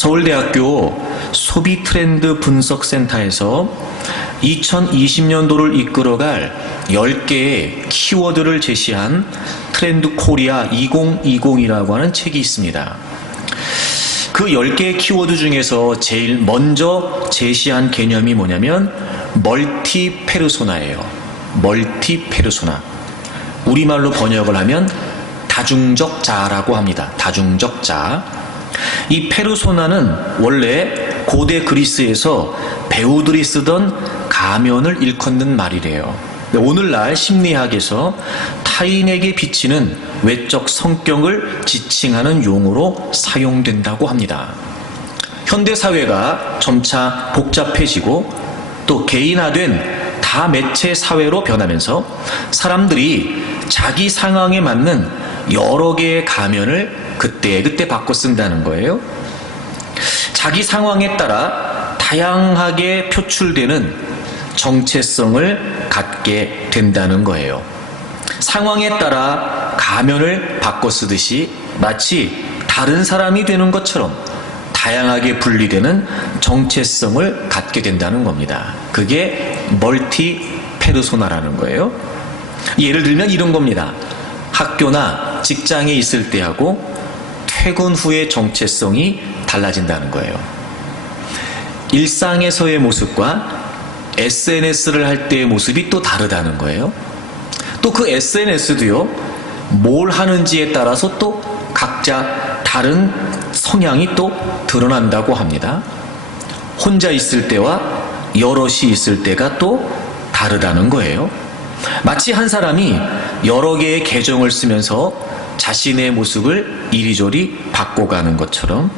서울대학교 소비 트렌드 분석센터에서 2020년도를 이끌어갈 10개의 키워드를 제시한 트렌드 코리아 2020이라고 하는 책이 있습니다. 그 10개의 키워드 중에서 제일 먼저 제시한 개념이 뭐냐면 멀티 페르소나예요. 멀티 페르소나. 우리말로 번역을 하면 다중적 자라고 합니다. 다중적 자. 이 페르소나는 원래 고대 그리스에서 배우들이 쓰던 가면을 일컫는 말이래요. 오늘날 심리학에서 타인에게 비치는 외적 성격을 지칭하는 용어로 사용된다고 합니다. 현대사회가 점차 복잡해지고 또 개인화된 다매체 사회로 변하면서 사람들이 자기 상황에 맞는 여러 개의 가면을 그때그때 바꿔 쓴다는 거예요. 자기 상황에 따라 다양하게 표출되는 정체성을 갖게 된다는 거예요. 상황에 따라 가면을 바꿔 쓰듯이 마치 다른 사람이 되는 것처럼 다양하게 분리되는 정체성을 갖게 된다는 겁니다. 그게 멀티 페르소나라는 거예요. 예를 들면 이런 겁니다. 학교나 직장에 있을 때하고 퇴근 후의 정체성이 달라진다는 거예요. 일상에서의 모습과 SNS를 할 때의 모습이 또 다르다는 거예요. 또 그 SNS도요, 뭘 하는지에 따라서 또 각자 다른 성향이 또 드러난다고 합니다. 혼자 있을 때와 여럿이 있을 때가 또 다르다는 거예요. 마치 한 사람이 여러 개의 계정을 쓰면서 자신의 모습을 이리저리 바꿔가는 것처럼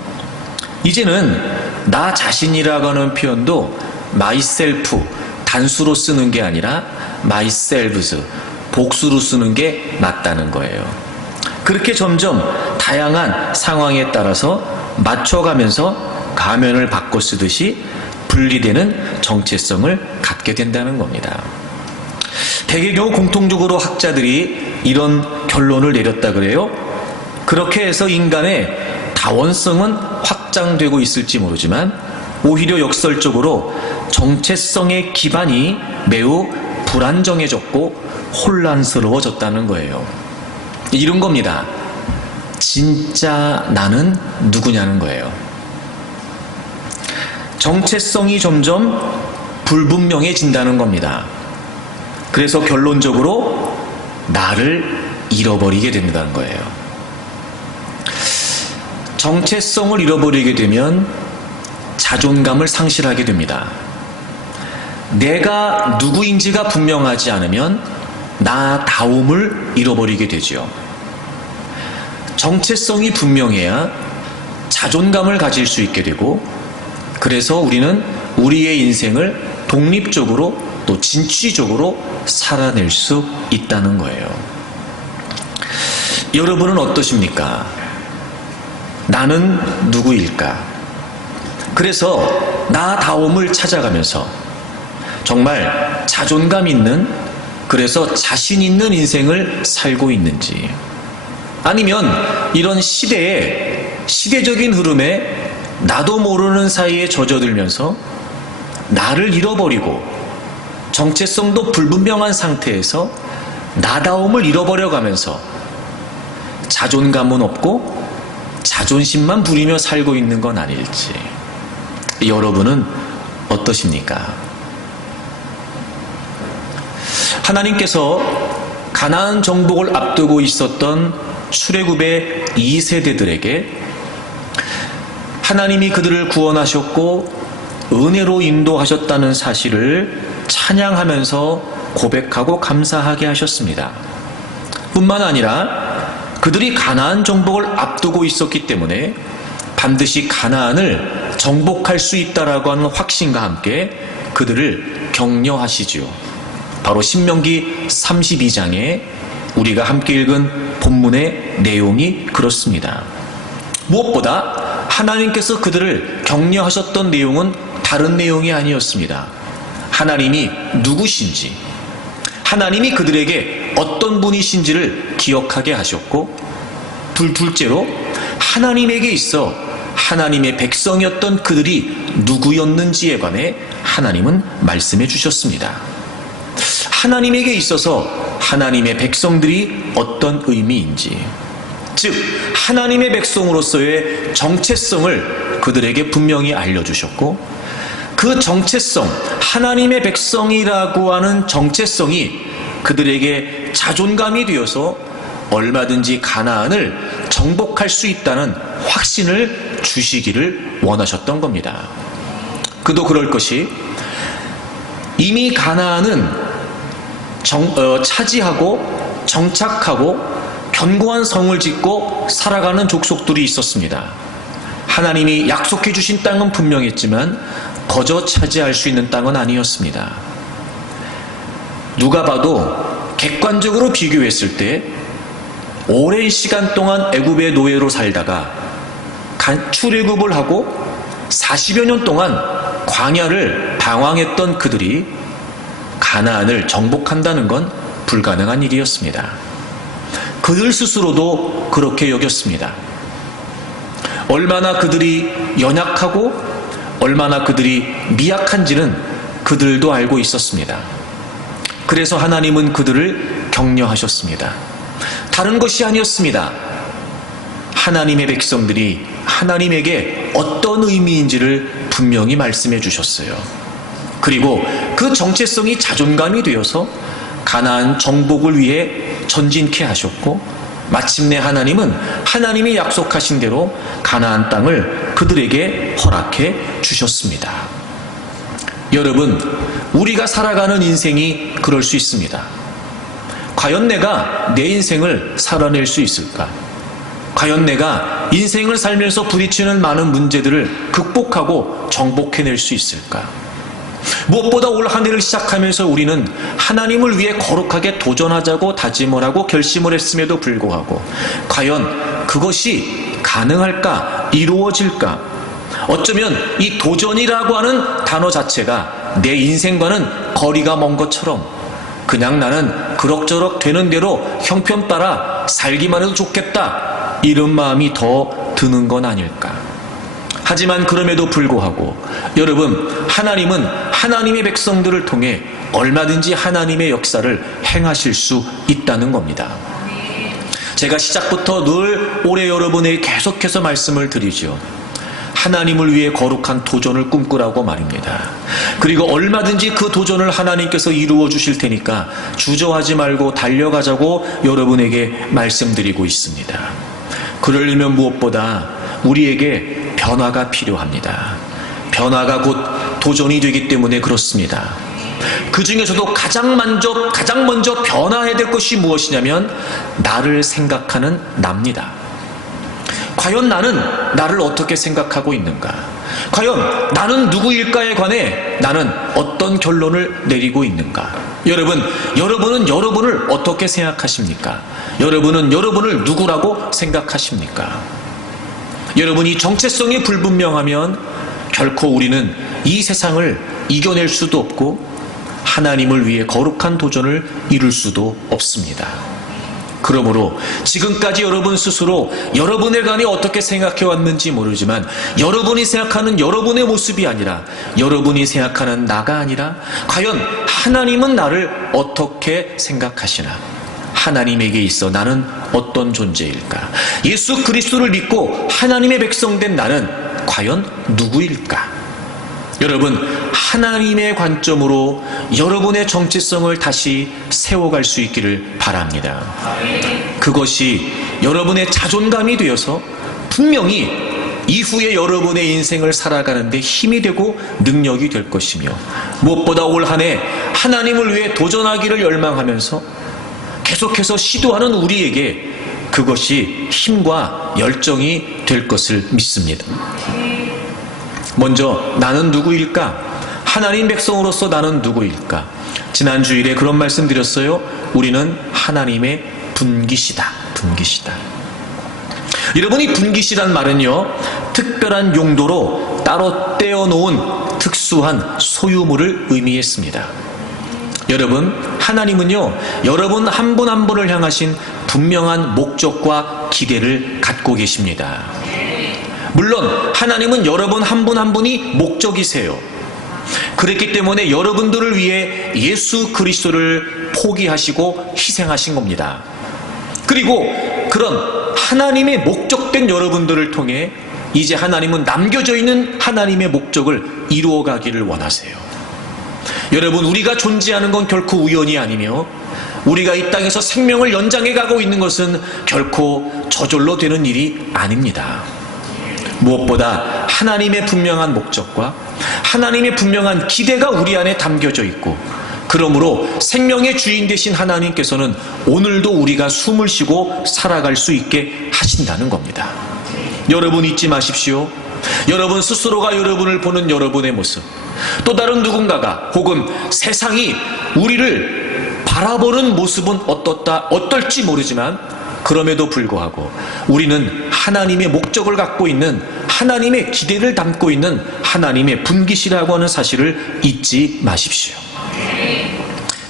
이제는 나 자신이라고 하는 표현도 myself 단수로 쓰는 게 아니라 myselves 복수로 쓰는 게 맞다는 거예요. 그렇게 점점 다양한 상황에 따라서 맞춰가면서 가면을 바꿔 쓰듯이 분리되는 정체성을 갖게 된다는 겁니다. 대개 경우 공통적으로 학자들이 이런 결론을 내렸다 그래요. 그렇게 해서 인간의 다원성은 확장되고 있을지 모르지만 오히려 역설적으로 정체성의 기반이 매우 불안정해졌고 혼란스러워졌다는 거예요. 이런 겁니다. 진짜 나는 누구냐는 거예요. 정체성이 점점 불분명해진다는 겁니다. 그래서 결론적으로 나를 잃어버리게 된다는 거예요. 정체성을 잃어버리게 되면 자존감을 상실하게 됩니다. 내가 누구인지가 분명하지 않으면 나다움을 잃어버리게 되죠. 정체성이 분명해야 자존감을 가질 수 있게 되고, 그래서 우리는 우리의 인생을 독립적으로 또 진취적으로 살아낼 수 있다는 거예요. 여러분은 어떠십니까? 나는 누구일까? 그래서 나다움을 찾아가면서 정말 자존감 있는, 그래서 자신 있는 인생을 살고 있는지, 아니면 이런 시대적인 흐름에 나도 모르는 사이에 젖어들면서 나를 잃어버리고 정체성도 불분명한 상태에서 나다움을 잃어버려가면서 자존감은 없고 자존심만 부리며 살고 있는 건 아닐지. 여러분은 어떠십니까? 하나님께서 가나안 정복을 앞두고 있었던 출애굽의 2세대들에게 하나님이 그들을 구원하셨고 은혜로 인도하셨다는 사실을 찬양하면서 고백하고 감사하게 하셨습니다. 뿐만 아니라 그들이 가나안 정복을 앞두고 있었기 때문에 반드시 가나안을 정복할 수 있다라고 하는 확신과 함께 그들을 격려하시지요. 바로 신명기 32장에 우리가 함께 읽은 본문의 내용이 그렇습니다. 무엇보다 하나님께서 그들을 격려하셨던 내용은 다른 내용이 아니었습니다. 하나님이 누구신지, 하나님이 그들에게 어떤 분이신지를 기억하게 하셨고, 둘째로 하나님에게 있어 하나님의 백성이었던 그들이 누구였는지에 관해 하나님은 말씀해 주셨습니다. 하나님에게 있어서 하나님의 백성들이 어떤 의미인지, 즉 하나님의 백성으로서의 정체성을 그들에게 분명히 알려주셨고, 그 정체성, 하나님의 백성이라고 하는 정체성이 그들에게 자존감이 되어서 얼마든지 가나안을 정복할 수 있다는 확신을 주시기를 원하셨던 겁니다. 그도 그럴 것이, 이미 가나안은 차지하고 정착하고 견고한 성을 짓고 살아가는 족속들이 있었습니다. 하나님이 약속해 주신 땅은 분명했지만 거저 차지할 수 있는 땅은 아니었습니다. 누가 봐도 객관적으로 비교했을 때 오랜 시간 동안 애굽의 노예로 살다가 출애굽을 하고 40여 년 동안 광야를 방황했던 그들이 가나안을 정복한다는 건 불가능한 일이었습니다. 그들 스스로도 그렇게 여겼습니다. 얼마나 그들이 연약하고 얼마나 그들이 미약한지는 그들도 알고 있었습니다. 그래서 하나님은 그들을 격려하셨습니다. 다른 것이 아니었습니다. 하나님의 백성들이 하나님에게 어떤 의미인지를 분명히 말씀해 주셨어요. 그리고 그 정체성이 자존감이 되어서 가나안 정복을 위해 전진케 하셨고, 마침내 하나님은 하나님이 약속하신 대로 가나안 땅을 그들에게 허락해 주셨습니다. 여러분, 우리가 살아가는 인생이 그럴 수 있습니다. 과연 내가 내 인생을 살아낼 수 있을까? 과연 내가 인생을 살면서 부딪히는 많은 문제들을 극복하고 정복해낼 수 있을까? 무엇보다 올 한 해를 시작하면서 우리는 하나님을 위해 거룩하게 도전하자고 다짐을 하고 결심을 했음에도 불구하고 과연 그것이 가능할까? 이루어질까? 어쩌면 이 도전이라고 하는 단어 자체가 내 인생과는 거리가 먼 것처럼 그냥 나는 그럭저럭 되는 대로 형편 따라 살기만 해도 좋겠다, 이런 마음이 더 드는 건 아닐까? 하지만 그럼에도 불구하고 여러분, 하나님은 하나님의 백성들을 통해 얼마든지 하나님의 역사를 행하실 수 있다는 겁니다. 제가 시작부터 늘 올해 여러분에게 계속해서 말씀을 드리죠. 하나님을 위해 거룩한 도전을 꿈꾸라고 말입니다. 그리고 얼마든지 그 도전을 하나님께서 이루어 주실 테니까 주저하지 말고 달려가자고 여러분에게 말씀드리고 있습니다. 그러려면 무엇보다 우리에게 변화가 필요합니다. 변화가 곧 도전이 되기 때문에 그렇습니다. 그 중에서도 가장 먼저 변화해야 될 것이 무엇이냐면 나를 생각하는 나입니다. 과연 나는 나를 어떻게 생각하고 있는가? 과연 나는 누구일까에 관해 나는 어떤 결론을 내리고 있는가? 여러분은 여러분을 어떻게 생각하십니까? 여러분은 여러분을 누구라고 생각하십니까? 여러분이 정체성이 불분명하면 결코 우리는 이 세상을 이겨낼 수도 없고 하나님을 위해 거룩한 도전을 이룰 수도 없습니다. 그러므로 지금까지 여러분 스스로 여러분에 관해 어떻게 생각해 왔는지 모르지만 여러분이 생각하는 여러분의 모습이 아니라 여러분이 생각하는 나가 아니라 과연 하나님은 나를 어떻게 생각하시나? 하나님에게 있어 나는 어떤 존재일까? 예수 그리스도를 믿고 하나님의 백성 된 나는 과연 누구일까? 여러분, 하나님의 관점으로 여러분의 정체성을 다시 세워갈 수 있기를 바랍니다. 그것이 여러분의 자존감이 되어서 분명히 이후에 여러분의 인생을 살아가는데 힘이 되고 능력이 될 것이며, 무엇보다 올 한 해 하나님을 위해 도전하기를 열망하면서 계속해서 시도하는 우리에게 그것이 힘과 열정이 될 것을 믿습니다. 먼저 나는 누구일까? 하나님 백성으로서 나는 누구일까? 지난 주일에 그런 말씀 드렸어요. 우리는 하나님의 분깃이다. 분깃이다. 여러분이 분깃이란 말은요, 특별한 용도로 따로 떼어놓은 특수한 소유물을 의미했습니다. 여러분, 하나님은요, 여러분 한 분 한 분을 향하신 분명한 목적과 기대를 갖고 계십니다. 물론 하나님은 여러분 한 분 한 분이 목적이세요. 그랬기 때문에 여러분들을 위해 예수 그리스도를 포기하시고 희생하신 겁니다. 그리고 그런 하나님의 목적된 여러분들을 통해 이제 하나님은 남겨져 있는 하나님의 목적을 이루어가기를 원하세요. 여러분, 우리가 존재하는 건 결코 우연이 아니며 우리가 이 땅에서 생명을 연장해 가고 있는 것은 결코 저절로 되는 일이 아닙니다. 무엇보다 하나님의 분명한 목적과 하나님의 분명한 기대가 우리 안에 담겨져 있고, 그러므로 생명의 주인 되신 하나님께서는 오늘도 우리가 숨을 쉬고 살아갈 수 있게 하신다는 겁니다. 여러분 잊지 마십시오. 여러분 스스로가 여러분을 보는 여러분의 모습, 또 다른 누군가가 혹은 세상이 우리를 바라보는 모습은 어떨지 모르지만, 그럼에도 불구하고 우리는 하나님의 목적을 갖고 있는, 하나님의 기대를 담고 있는 하나님의 분깃이라고 하는 사실을 잊지 마십시오.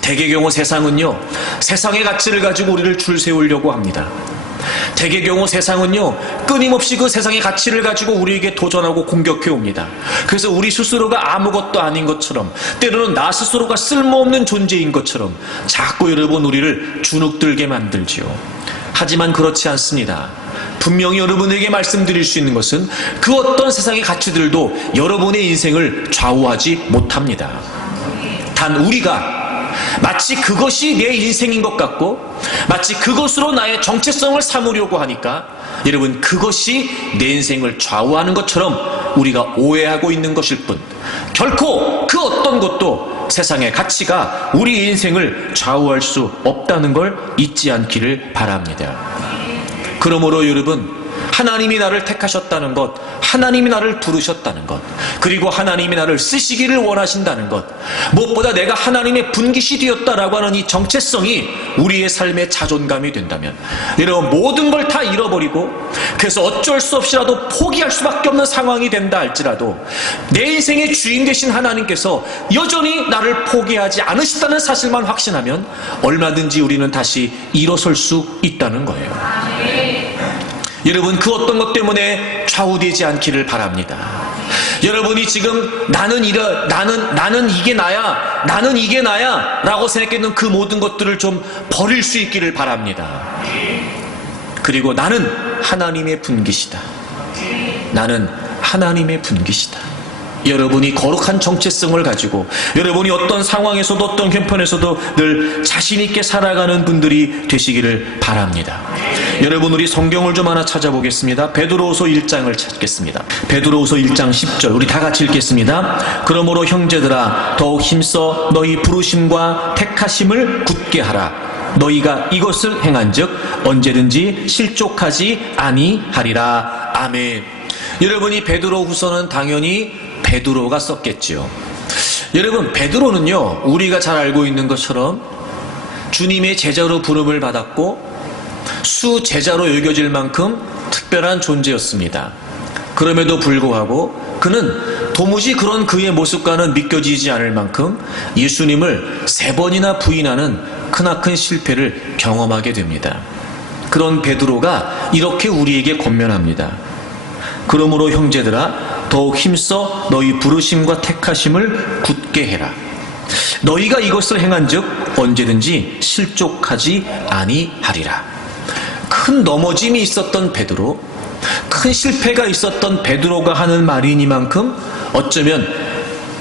대개 경우 세상은요, 세상의 가치를 가지고 우리를 줄 세우려고 합니다. 대개 경우 세상은요, 끊임없이 그 세상의 가치를 가지고 우리에게 도전하고 공격해 옵니다. 그래서 우리 스스로가 아무것도 아닌 것처럼, 때로는 나 스스로가 쓸모없는 존재인 것처럼 자꾸 여러분 우리를 주눅들게 만들지요. 하지만 그렇지 않습니다. 분명히 여러분에게 말씀드릴 수 있는 것은 그 어떤 세상의 가치들도 여러분의 인생을 좌우하지 못합니다. 단 우리가 마치 그것이 내 인생인 것 같고 마치 그것으로 나의 정체성을 삼으려고 하니까 여러분, 그것이 내 인생을 좌우하는 것처럼 우리가 오해하고 있는 것일 뿐, 결코 그 어떤 것도 세상의 가치가 우리 인생을 좌우할 수 없다는 걸 잊지 않기를 바랍니다. 그러므로 여러분, 하나님이 나를 택하셨다는 것, 하나님이 나를 부르셨다는 것, 그리고 하나님이 나를 쓰시기를 원하신다는 것, 무엇보다 내가 하나님의 분깃이 되었다라고 하는 이 정체성이 우리의 삶의 자존감이 된다면, 여러분 모든 걸 다 잃어버리고 그래서 어쩔 수 없이라도 포기할 수밖에 없는 상황이 된다 할지라도 내 인생의 주인 되신 하나님께서 여전히 나를 포기하지 않으시다는 사실만 확신하면 얼마든지 우리는 다시 일어설 수 있다는 거예요. 여러분, 그 어떤 것 때문에 좌우되지 않기를 바랍니다. 여러분이 지금 나는 이게 나야 라고 생각했던 그 모든 것들을 좀 버릴 수 있기를 바랍니다. 그리고 나는 하나님의 분깃이다. 나는 하나님의 분깃이다. 여러분이 거룩한 정체성을 가지고 여러분이 어떤 상황에서도 어떤 형편에서도 늘 자신 있게 살아가는 분들이 되시기를 바랍니다. 여러분, 우리 성경을 좀 하나 찾아보겠습니다. 베드로후서 1장을 찾겠습니다. 베드로후서 1장 10절 우리 다 같이 읽겠습니다. 그러므로 형제들아, 더욱 힘써 너희 부르심과 택하심을 굳게 하라. 너희가 이것을 행한즉 언제든지 실족하지 아니하리라. 아멘. 여러분이 베드로후서는 당연히 베드로가 썼겠지요. 여러분, 베드로는요, 우리가 잘 알고 있는 것처럼 주님의 제자로 부름을 받았고 수제자로 여겨질 만큼 특별한 존재였습니다. 그럼에도 불구하고 그는 도무지 그런 그의 모습과는 믿겨지지 않을 만큼 예수님을 3번이나 부인하는 크나큰 실패를 경험하게 됩니다. 그런 베드로가 이렇게 우리에게 권면합니다. 그러므로 형제들아, 더욱 힘써 너희 부르심과 택하심을 굳게 해라. 너희가 이것을 행한즉 언제든지 실족하지 아니하리라. 큰 넘어짐이 있었던 베드로, 큰 실패가 있었던 베드로가 하는 말이니만큼 어쩌면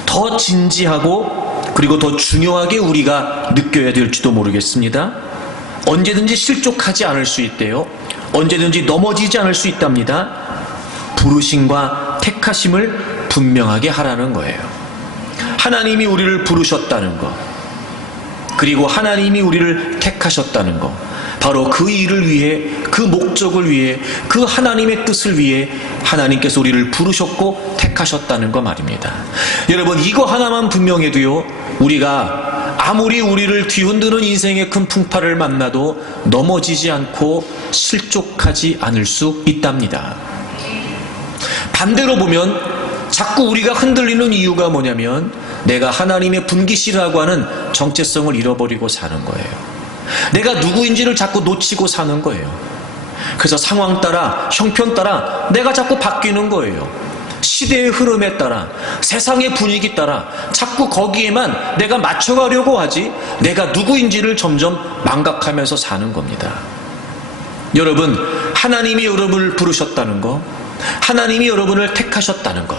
더 진지하고 그리고 더 중요하게 우리가 느껴야 될지도 모르겠습니다. 언제든지 실족하지 않을 수 있대요. 언제든지 넘어지지 않을 수 있답니다. 부르심과 택하심을 분명하게 하라는 거예요. 하나님이 우리를 부르셨다는 것, 그리고 하나님이 우리를 택하셨다는 것, 바로 그 일을 위해, 그 목적을 위해, 그 하나님의 뜻을 위해 하나님께서 우리를 부르셨고 택하셨다는 것 말입니다. 여러분, 이거 하나만 분명해도요, 우리가 아무리 우리를 뒤흔드는 인생의 큰 풍파를 만나도 넘어지지 않고 실족하지 않을 수 있답니다. 반대로 보면 자꾸 우리가 흔들리는 이유가 뭐냐면 내가 하나님의 분깃이라고 하는 정체성을 잃어버리고 사는 거예요. 내가 누구인지를 자꾸 놓치고 사는 거예요. 그래서 상황 따라, 형편 따라 내가 자꾸 바뀌는 거예요. 시대의 흐름에 따라, 세상의 분위기 따라 자꾸 거기에만 내가 맞춰가려고 하지, 내가 누구인지를 점점 망각하면서 사는 겁니다. 여러분, 하나님이 여러분을 부르셨다는 것, 하나님이 여러분을 택하셨다는 것,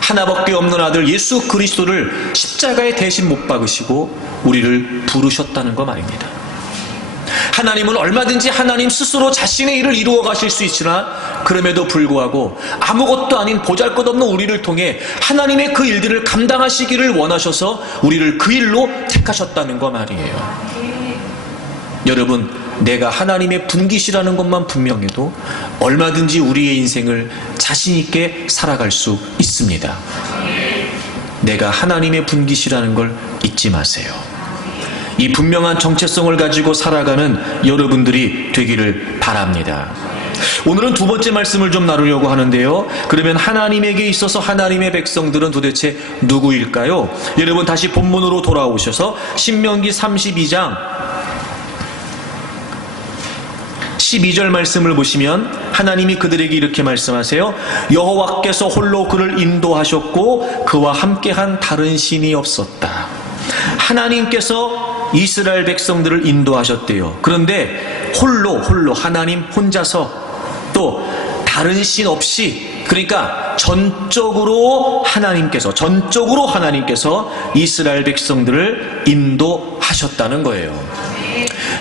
하나밖에 없는 아들 예수 그리스도를 십자가에 대신 못 박으시고 우리를 부르셨다는 것 말입니다. 하나님은 얼마든지 하나님 스스로 자신의 일을 이루어 가실 수 있으나 그럼에도 불구하고 아무것도 아닌 보잘것없는 우리를 통해 하나님의 그 일들을 감당하시기를 원하셔서 우리를 그 일로 택하셨다는 것 말이에요. 여러분, 내가 하나님의 분깃이라는 것만 분명해도 얼마든지 우리의 인생을 자신 있게 살아갈 수 있습니다. 내가 하나님의 분깃이라는 걸 잊지 마세요. 이 분명한 정체성을 가지고 살아가는 여러분들이 되기를 바랍니다. 오늘은 두 번째 말씀을 좀 나누려고 하는데요. 그러면 하나님에게 있어서 하나님의 백성들은 도대체 누구일까요? 여러분 다시 본문으로 돌아오셔서 신명기 32장 12절 말씀을 보시면 하나님이 그들에게 이렇게 말씀하세요. 여호와께서 홀로 그를 인도하셨고 그와 함께한 다른 신이 없었다. 하나님께서 이스라엘 백성들을 인도하셨대요. 그런데 홀로 하나님 혼자서 또 다른 신 없이, 그러니까 전적으로 하나님께서 이스라엘 백성들을 인도하셨다는 거예요.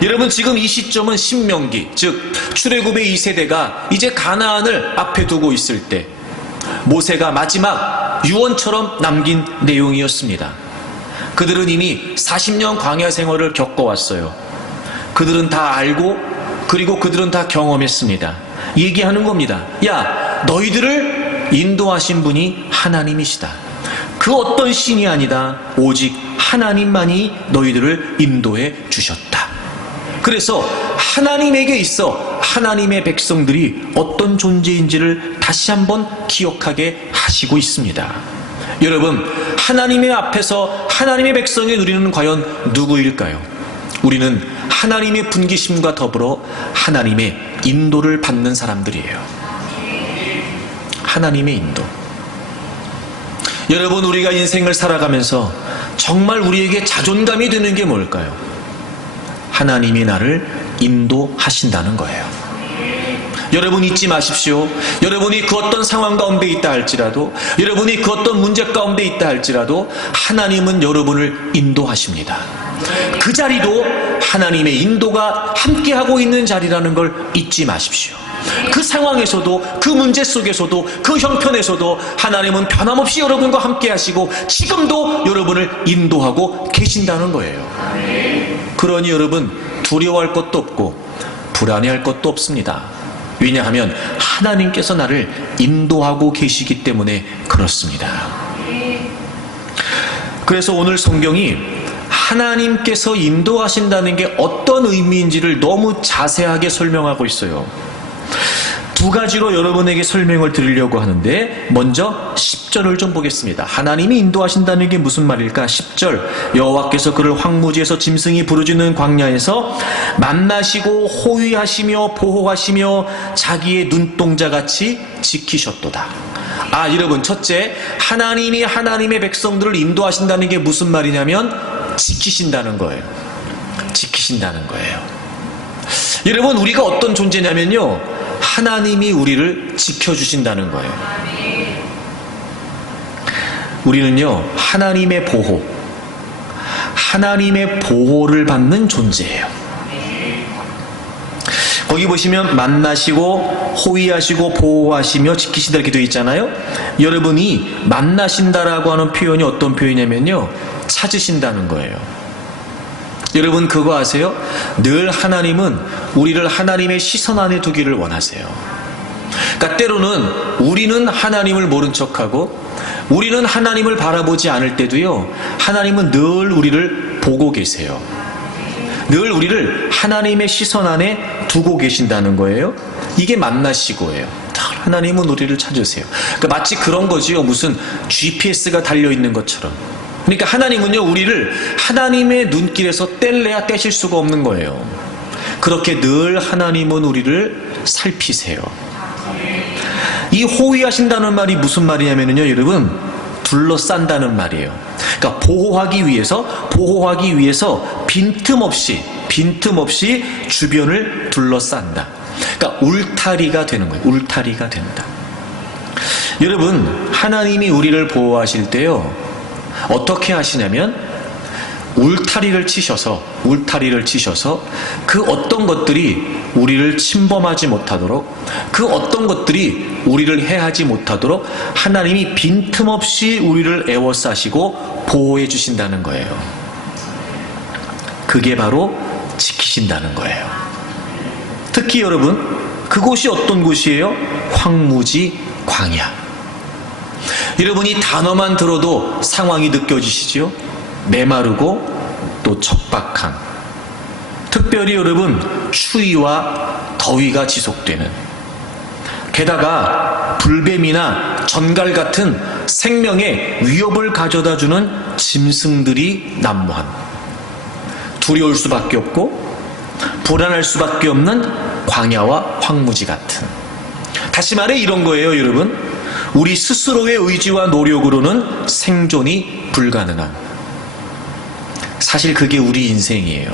여러분, 지금 이 시점은 신명기, 즉 출애굽의 2세대가 이제 가나안을 앞에 두고 있을 때 모세가 마지막 유언처럼 남긴 내용이었습니다. 그들은 이미 40년 광야 생활을 겪어왔어요. 그들은 다 알고, 그리고 그들은 다 경험했습니다. 얘기하는 겁니다. 야, 너희들을 인도하신 분이 하나님이시다. 그 어떤 신이 아니다. 오직 하나님만이 너희들을 인도해 주셨다. 그래서 하나님에게 있어 하나님의 백성들이 어떤 존재인지를 다시 한번 기억하게 하시고 있습니다. 여러분, 하나님의 앞에서 하나님의 백성이 누리는 과연 누구일까요? 우리는 하나님의 분기심과 더불어 하나님의 인도를 받는 사람들이에요. 하나님의 인도. 여러분, 우리가 인생을 살아가면서 정말 우리에게 자존감이 드는 게 뭘까요? 하나님이 나를 인도하신다는 거예요. 여러분 잊지 마십시오. 여러분이 그 어떤 상황 가운데 있다 할지라도, 여러분이 그 어떤 문제 가운데 있다 할지라도 하나님은 여러분을 인도하십니다. 그 자리도 하나님의 인도가 함께하고 있는 자리라는 걸 잊지 마십시오. 그 상황에서도, 그 문제 속에서도, 그 형편에서도 하나님은 변함없이 여러분과 함께 하시고 지금도 여러분을 인도하고 계신다는 거예요. 그러니 여러분, 두려워할 것도 없고 불안해할 것도 없습니다. 왜냐하면 하나님께서 나를 인도하고 계시기 때문에 그렇습니다. 그래서 오늘 성경이 하나님께서 인도하신다는 게 어떤 의미인지를 너무 자세하게 설명하고 있어요. 두 가지로 여러분에게 설명을 드리려고 하는데, 먼저 10절을 좀 보겠습니다. 하나님이 인도하신다는 게 무슨 말일까? 10절, 여호와께서 그를 황무지에서 짐승이 부르짖는 광야에서 만나시고 호위하시며 보호하시며 자기의 눈동자같이 지키셨도다. 아, 여러분, 첫째, 하나님이 하나님의 백성들을 인도하신다는 게 무슨 말이냐면 지키신다는 거예요. 지키신다는 거예요. 여러분, 우리가 어떤 존재냐면요, 하나님이 우리를 지켜주신다는 거예요. 우리는요, 하나님의 보호를 받는 존재예요. 거기 보시면 만나시고 호위하시고 보호하시며 지키신다 이렇게 되어 있잖아요. 여러분이 만나신다라고 하는 표현이 어떤 표현이냐면요, 찾으신다는 거예요. 여러분 그거 아세요? 늘 하나님은 우리를 하나님의 시선 안에 두기를 원하세요. 그러니까 때로는 우리는 하나님을 모른 척하고 우리는 하나님을 바라보지 않을 때도요, 하나님은 늘 우리를 보고 계세요. 늘 우리를 하나님의 시선 안에 두고 계신다는 거예요. 이게 만나시고예요. 하나님은 우리를 찾으세요. 그러니까 마치 그런 거지요. 무슨 GPS가 달려있는 것처럼. 그러니까 하나님은요, 우리를 하나님의 눈길에서 뗄래야 떼실 수가 없는 거예요. 그렇게 늘 하나님은 우리를 살피세요. 이 호위하신다는 말이 무슨 말이냐면요, 여러분, 둘러싼다는 말이에요. 그러니까 보호하기 위해서 빈틈없이 주변을 둘러싼다. 그러니까 울타리가 되는 거예요. 울타리가 된다. 여러분, 하나님이 우리를 보호하실 때요, 어떻게 하시냐면 울타리를 치셔서 그 어떤 것들이 우리를 침범하지 못하도록, 그 어떤 것들이 우리를 해하지 못하도록 하나님이 빈틈없이 우리를 에워싸시고 보호해 주신다는 거예요. 그게 바로 지키신다는 거예요. 특히 여러분, 그곳이 어떤 곳이에요? 황무지 광야. 여러분, 이 단어만 들어도 상황이 느껴지시죠? 메마르고 또 척박한, 특별히 여러분 추위와 더위가 지속되는, 게다가 불뱀이나 전갈 같은 생명의 위협을 가져다주는 짐승들이 난무한, 두려울 수밖에 없고 불안할 수밖에 없는 광야와 황무지 같은, 다시 말해 이런 거예요, 여러분. 우리 스스로의 의지와 노력으로는 생존이 불가능한, 사실 그게 우리 인생이에요.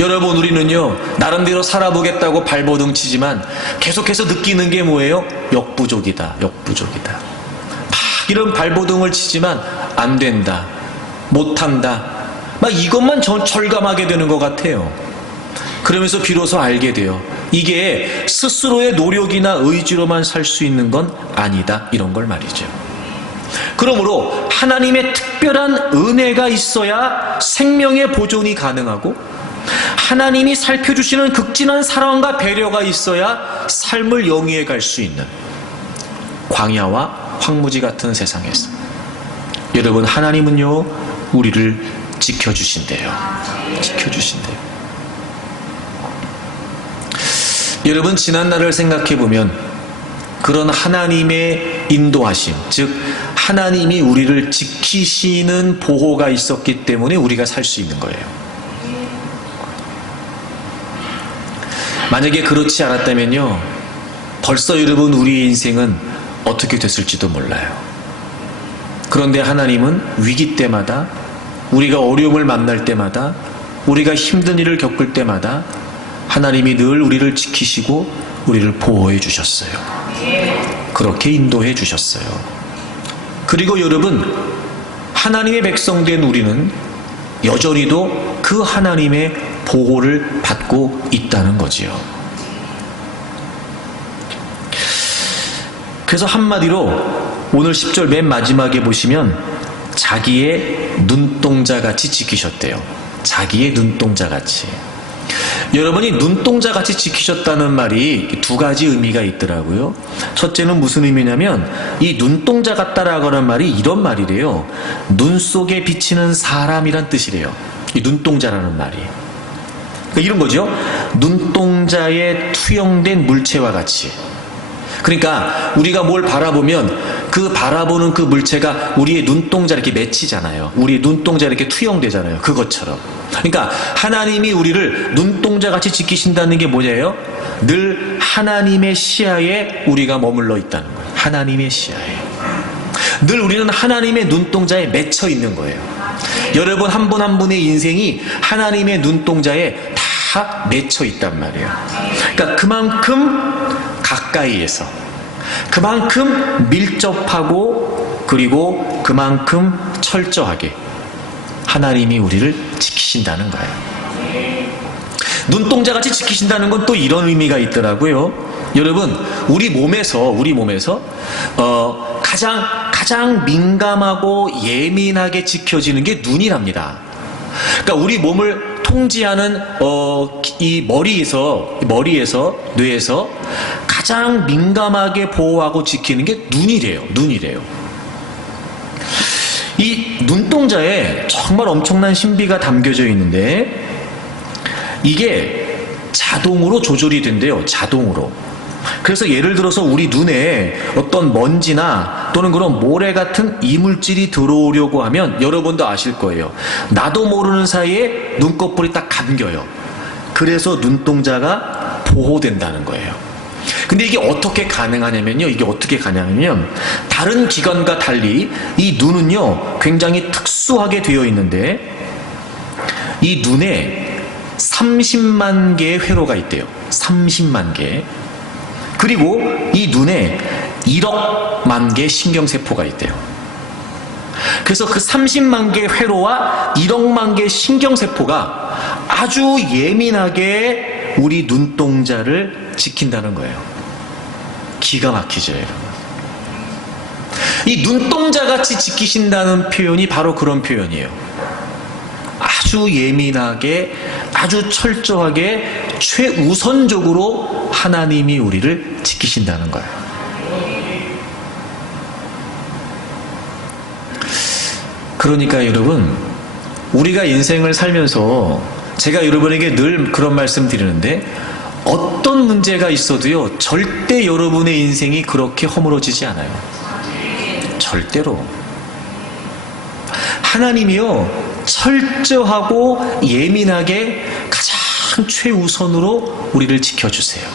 여러분, 우리는요, 나름대로 살아보겠다고 발버둥 치지만 계속해서 느끼는 게 뭐예요? 역부족이다. 막 이런 발버둥을 치지만 안 된다, 못한다, 막 이것만 절감하게 되는 것 같아요. 그러면서 비로소 알게 돼요. 이게 스스로의 노력이나 의지로만 살 수 있는 건 아니다, 이런 걸 말이죠. 그러므로 하나님의 특별한 은혜가 있어야 생명의 보존이 가능하고, 하나님이 살펴주시는 극진한 사랑과 배려가 있어야 삶을 영위해 갈 수 있는 광야와 황무지 같은 세상에서, 여러분, 하나님은요, 우리를 지켜주신대요. 여러분, 지난 날을 생각해 보면 그런 하나님의 인도하심, 즉 하나님이 우리를 지키시는 보호가 있었기 때문에 우리가 살 수 있는 거예요. 만약에 그렇지 않았다면요, 벌써 여러분 우리의 인생은 어떻게 됐을지도 몰라요. 그런데 하나님은 위기 때마다, 우리가 어려움을 만날 때마다, 우리가 힘든 일을 겪을 때마다 하나님이 늘 우리를 지키시고 우리를 보호해 주셨어요. 그렇게 인도해 주셨어요. 그리고 여러분, 하나님의 백성된 우리는 여전히도 그 하나님의 보호를 받고 있다는 거지요. 그래서 한마디로 오늘 10절 맨 마지막에 보시면 자기의 눈동자같이 지키셨대요. 자기의 눈동자같이. 여러분이 눈동자같이 지키셨다는 말이 두 가지 의미가 있더라고요. 첫째는 무슨 의미냐면, 이 눈동자 같다라고 하는 말이 이런 말이래요. 눈 속에 비치는 사람이란 뜻이래요. 이 눈동자라는 말이. 그러니까 이런 거죠. 눈동자에 투영된 물체와 같이. 그러니까 우리가 뭘 바라보면 그 바라보는 그 물체가 우리의 눈동자 이렇게 맺히잖아요. 우리의 눈동자 이렇게 투영되잖아요. 그것처럼. 그러니까 하나님이 우리를 눈동자같이 지키신다는 게 뭐예요? 늘 하나님의 시야에 우리가 머물러 있다는 거예요. 하나님의 시야에. 늘 우리는 하나님의 눈동자에 맺혀 있는 거예요. 여러분, 한 분 한 분의 인생이 하나님의 눈동자에 다 맺혀 있단 말이에요. 그러니까 그만큼 가까이에서, 그만큼 밀접하고, 그리고 그만큼 철저하게 하나님이 우리를 지키신다는 거예요. 눈동자같이 지키신다는 건 또 이런 의미가 있더라고요. 여러분, 우리 몸에서 가장 민감하고 예민하게 지켜지는 게 눈이랍니다. 그러니까 우리 몸을 통제하는 이 머리에서 뇌에서 가장 민감하게 보호하고 지키는 게 눈이래요. 이 눈동자에 정말 엄청난 신비가 담겨져 있는데, 이게 자동으로 조절이 된대요. 자동으로. 그래서 예를 들어서 우리 눈에 어떤 먼지나 또는 그런 모래 같은 이물질이 들어오려고 하면 여러분도 아실 거예요. 나도 모르는 사이에 눈꺼풀이 딱 감겨요. 그래서 눈동자가 보호된다는 거예요. 근데 이게 어떻게 가능하냐면요. 다른 기관과 달리 이 눈은요, 굉장히 특수하게 되어 있는데, 이 눈에 30만 개의 회로가 있대요. 30만 개. 그리고 이 눈에 1억만 개의 신경세포가 있대요. 그래서 그 30만 개의 회로와 1억만 개의 신경세포가 아주 예민하게 우리 눈동자를 지킨다는 거예요. 기가 막히죠, 여러분. 이 눈동자같이 지키신다는 표현이 바로 그런 표현이에요. 아주 예민하게, 아주 철저하게, 최우선적으로 하나님이 우리를 지키신다는 거예요. 그러니까 여러분, 우리가 인생을 살면서 제가 여러분에게 늘 그런 말씀 드리는데, 어떤 문제가 있어도요, 절대 여러분의 인생이 그렇게 허물어지지 않아요. 절대로. 하나님이요, 철저하고 예민하게 가장 최우선으로 우리를 지켜주세요.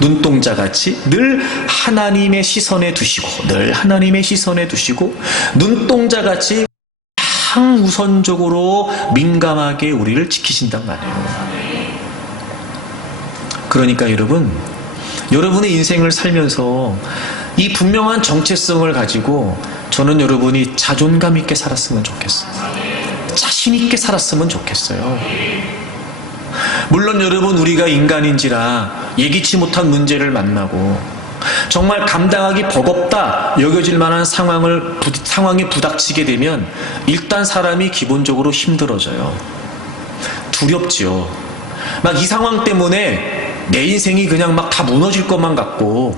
눈동자같이 늘 하나님의 시선에 두시고, 눈동자같이 가장 우선적으로 민감하게 우리를 지키신단 말이에요. 그러니까 여러분, 여러분의 인생을 살면서 이 분명한 정체성을 가지고 저는 여러분이 자존감 있게 살았으면 좋겠어요. 자신 있게 살았으면 좋겠어요. 물론 여러분, 우리가 인간인지라 예기치 못한 문제를 만나고 정말 감당하기 버겁다 여겨질 만한 상황에 부닥치게 되면 일단 사람이 기본적으로 힘들어져요. 두렵지요. 막 이 상황 때문에 내 인생이 그냥 막 다 무너질 것만 같고,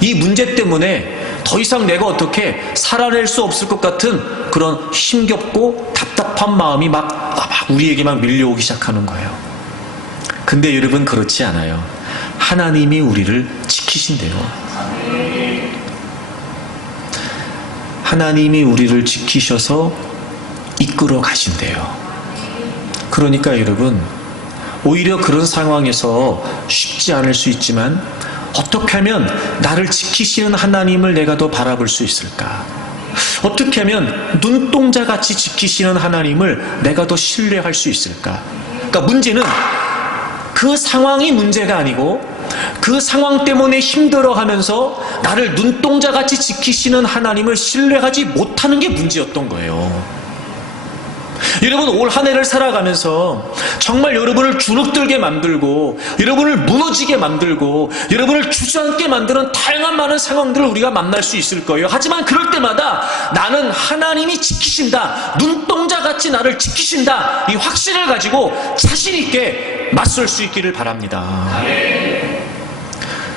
이 문제 때문에 더 이상 내가 어떻게 살아낼 수 없을 것 같은 그런 힘겹고 답답한 마음이 우리에게 막 밀려오기 시작하는 거예요. 근데 여러분, 그렇지 않아요. 하나님이 우리를 지키신대요. 하나님이 우리를 지키셔서 이끌어 가신대요. 그러니까 여러분, 오히려 그런 상황에서 쉽지 않을 수 있지만, 어떻게 하면 나를 지키시는 하나님을 내가 더 바라볼 수 있을까? 어떻게 하면 눈동자같이 지키시는 하나님을 내가 더 신뢰할 수 있을까? 그러니까 문제는 그 상황이 문제가 아니고, 그 상황 때문에 힘들어하면서 나를 눈동자같이 지키시는 하나님을 신뢰하지 못하는 게 문제였던 거예요. 여러분, 올 한 해를 살아가면서 정말 여러분을 주눅들게 만들고, 여러분을 무너지게 만들고, 여러분을 주저앉게 만드는 다양한 많은 상황들을 우리가 만날 수 있을 거예요. 하지만 그럴 때마다 나는 하나님이 지키신다, 눈동자같이 나를 지키신다, 이 확신을 가지고 자신 있게 맞설 수 있기를 바랍니다.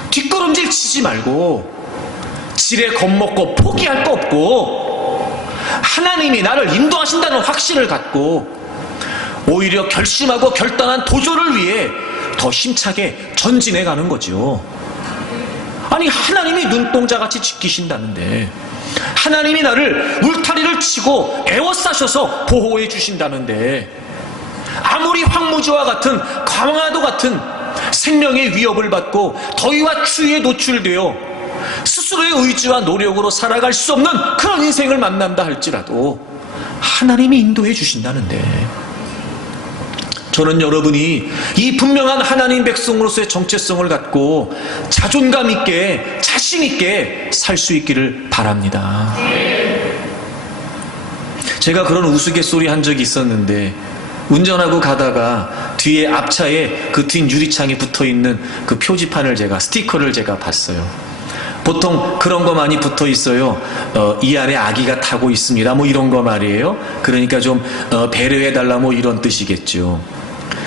뒷걸음질 치지 말고, 지레 겁먹고 포기할 거 없고, 하나님이 나를 인도하신다는 확신을 갖고 오히려 결심하고 결단한 도전을 위해 더 힘차게 전진해 가는 거죠. 아니, 하나님이 눈동자같이 지키신다는데, 하나님이 나를 울타리를 치고 에워싸셔서 보호해 주신다는데, 아무리 황무지와 같은 광야도 같은 생명의 위협을 받고 더위와 추위에 노출되어 스스로의 의지와 노력으로 살아갈 수 없는 그런 인생을 만난다 할지라도 하나님이 인도해 주신다는데, 저는 여러분이 이 분명한 하나님 백성으로서의 정체성을 갖고 자존감 있게, 자신 있게 살 수 있기를 바랍니다. 제가 그런 우스갯소리 한 적이 있었는데, 운전하고 가다가 뒤에 앞차에 그 뒷 유리창에 붙어있는 그 표지판을 스티커를 제가 봤어요. 보통 그런 거 많이 붙어 있어요. 이 안에 아기가 타고 있습니다, 뭐 이런 거 말이에요. 그러니까 좀 배려해달라, 뭐 이런 뜻이겠죠.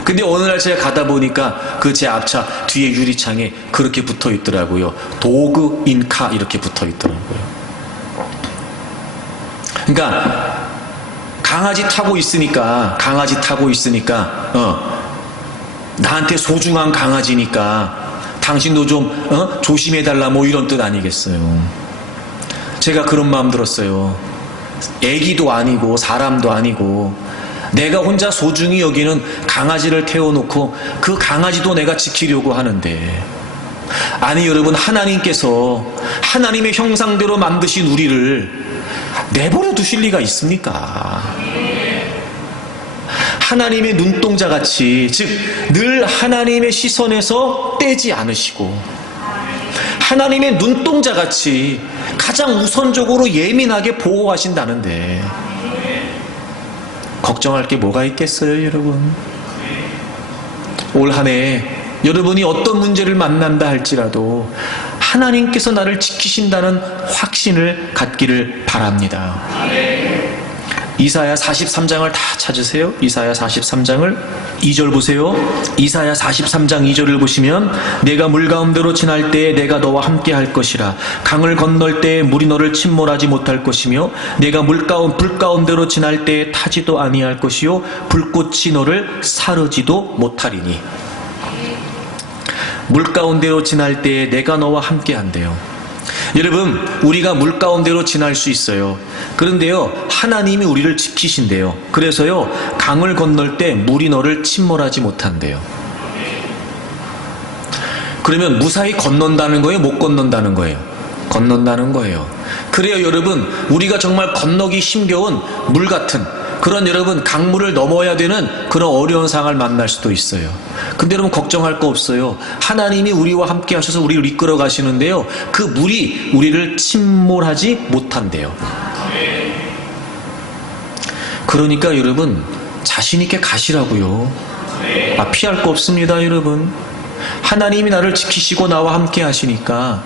근데 어느 날 제가 가다 보니까 그 제 앞차 뒤에 유리창에 그렇게 붙어 있더라고요. 도그 인카 이렇게 붙어 있더라고요. 그러니까 강아지 타고 있으니까 나한테 소중한 강아지니까 당신도 좀 조심해달라, 뭐 이런 뜻 아니겠어요. 제가 그런 마음 들었어요. 애기도 아니고 사람도 아니고 내가 혼자 소중히 여기는 강아지를 태워놓고 그 강아지도 내가 지키려고 하는데, 아니 여러분, 하나님께서 하나님의 형상대로 만드신 우리를 내버려 두실 리가 있습니까? 하나님의 눈동자같이, 즉 늘 하나님의 시선에서 떼지 않으시고 하나님의 눈동자같이 가장 우선적으로 예민하게 보호하신다는데 걱정할 게 뭐가 있겠어요, 여러분? 올 한 해 여러분이 어떤 문제를 만난다 할지라도 하나님께서 나를 지키신다는 확신을 갖기를 바랍니다. 이사야 43장을 다 찾으세요. 이사야 43장을 2절 보세요. 이사야 43장 2절을 보시면, 내가 물 가운데로 지날 때에 내가 너와 함께 할 것이라. 강을 건널 때에 물이 너를 침몰하지 못할 것이며, 내가 불 가운데로 지날 때에 타지도 아니할 것이요 불꽃이 너를 사르지도 못하리니. 물 가운데로 지날 때에 내가 너와 함께 한대요. 여러분, 우리가 물 가운데로 지날 수 있어요. 그런데요, 하나님이 우리를 지키신대요. 그래서요, 강을 건널 때 물이 너를 침몰하지 못한대요. 그러면 무사히 건넌다는 거예요? 못 건넌다는 거예요? 건넌다는 거예요. 그래요, 여러분, 우리가 정말 건너기 힘겨운 물 같은 그런, 여러분, 강물을 넘어야 되는 그런 어려운 상황을 만날 수도 있어요. 근데 여러분, 걱정할 거 없어요. 하나님이 우리와 함께 하셔서 우리를 이끌어 가시는데요, 그 물이 우리를 침몰하지 못한대요. 그러니까 여러분, 자신 있게 가시라고요. 피할 거 없습니다, 여러분. 하나님이 나를 지키시고 나와 함께 하시니까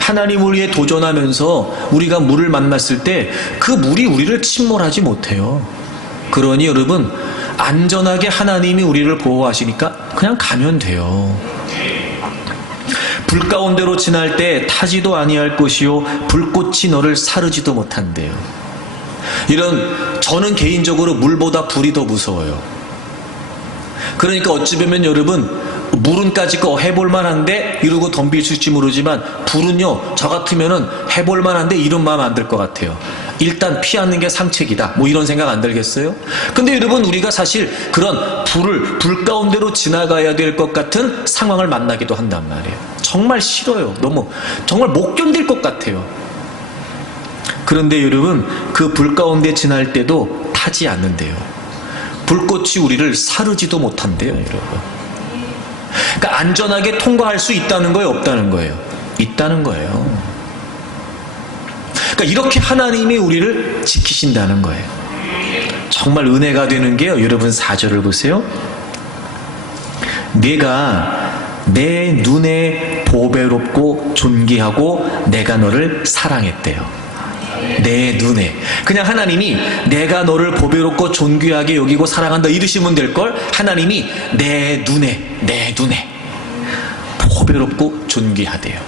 하나님을 위해 도전하면서 우리가 물을 만났을 때 그 물이 우리를 침몰하지 못해요. 그러니 여러분, 안전하게 하나님이 우리를 보호하시니까 그냥 가면 돼요. 불 가운데로 지날 때 타지도 아니할 것이요 불꽃이 너를 사르지도 못한대요. 저는 개인적으로 물보다 불이 더 무서워요. 그러니까 어찌 보면 여러분, 물은까지 거 해볼만 한데 이러고 덤빌 수 있을지 모르지만, 불은요, 저 같으면은 해볼만 한데 이런 마음 안 들 것 같아요. 일단 피하는 게 상책이다, 뭐 이런 생각 안 들겠어요? 근데 여러분, 우리가 사실 그런 불 가운데로 지나가야 될 것 같은 상황을 만나기도 한단 말이에요. 정말 싫어요. 너무 정말 못 견딜 것 같아요. 그런데 여러분, 그 불 가운데 지날 때도 타지 않는데요. 불꽃이 우리를 사르지도 못한대요, 여러분. 그러니까 안전하게 통과할 수 있다는 거예요, 없다는 거예요? 있다는 거예요. 그러니까 이렇게 하나님이 우리를 지키신다는 거예요. 정말 은혜가 되는 게요, 여러분 4절을 보세요. 내가 내 눈에 보배롭고 존귀하고 내가 너를 사랑했대요. 내 눈에. 그냥 하나님이 내가 너를 보배롭고 존귀하게 여기고 사랑한다 이러시면 될걸, 하나님이 내 눈에 보배롭고 존귀하대요.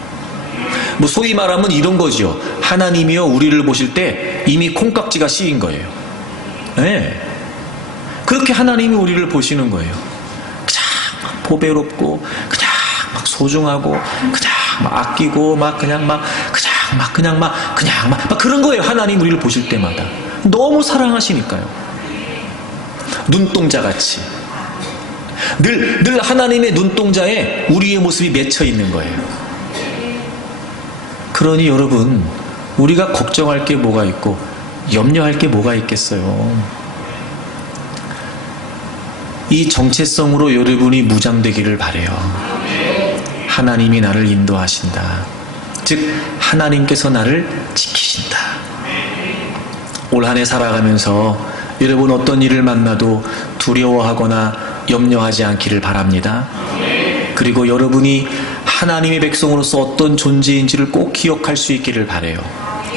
뭐 소위 말하면 이런 거죠. 하나님이요, 우리를 보실 때 이미 콩깍지가 씌인 거예요. 네. 그렇게 하나님이 우리를 보시는 거예요. 그냥 막 보배롭고, 그냥 막 소중하고, 그냥 막 아끼고, 그냥 막 그런 거예요. 하나님 우리를 보실 때마다 너무 사랑하시니까요. 눈동자같이 늘 하나님의 눈동자에 우리의 모습이 맺혀 있는 거예요. 그러니 여러분, 우리가 걱정할 게 뭐가 있고 염려할 게 뭐가 있겠어요. 이 정체성으로 여러분이 무장되기를 바라요. 하나님이 나를 인도하신다. 즉 하나님께서 나를 지키신다. 올 한 해 살아가면서 여러분 어떤 일을 만나도 두려워하거나 염려하지 않기를 바랍니다. 그리고 여러분이 하나님의 백성으로서 어떤 존재인지를 꼭 기억할 수 있기를 바라요.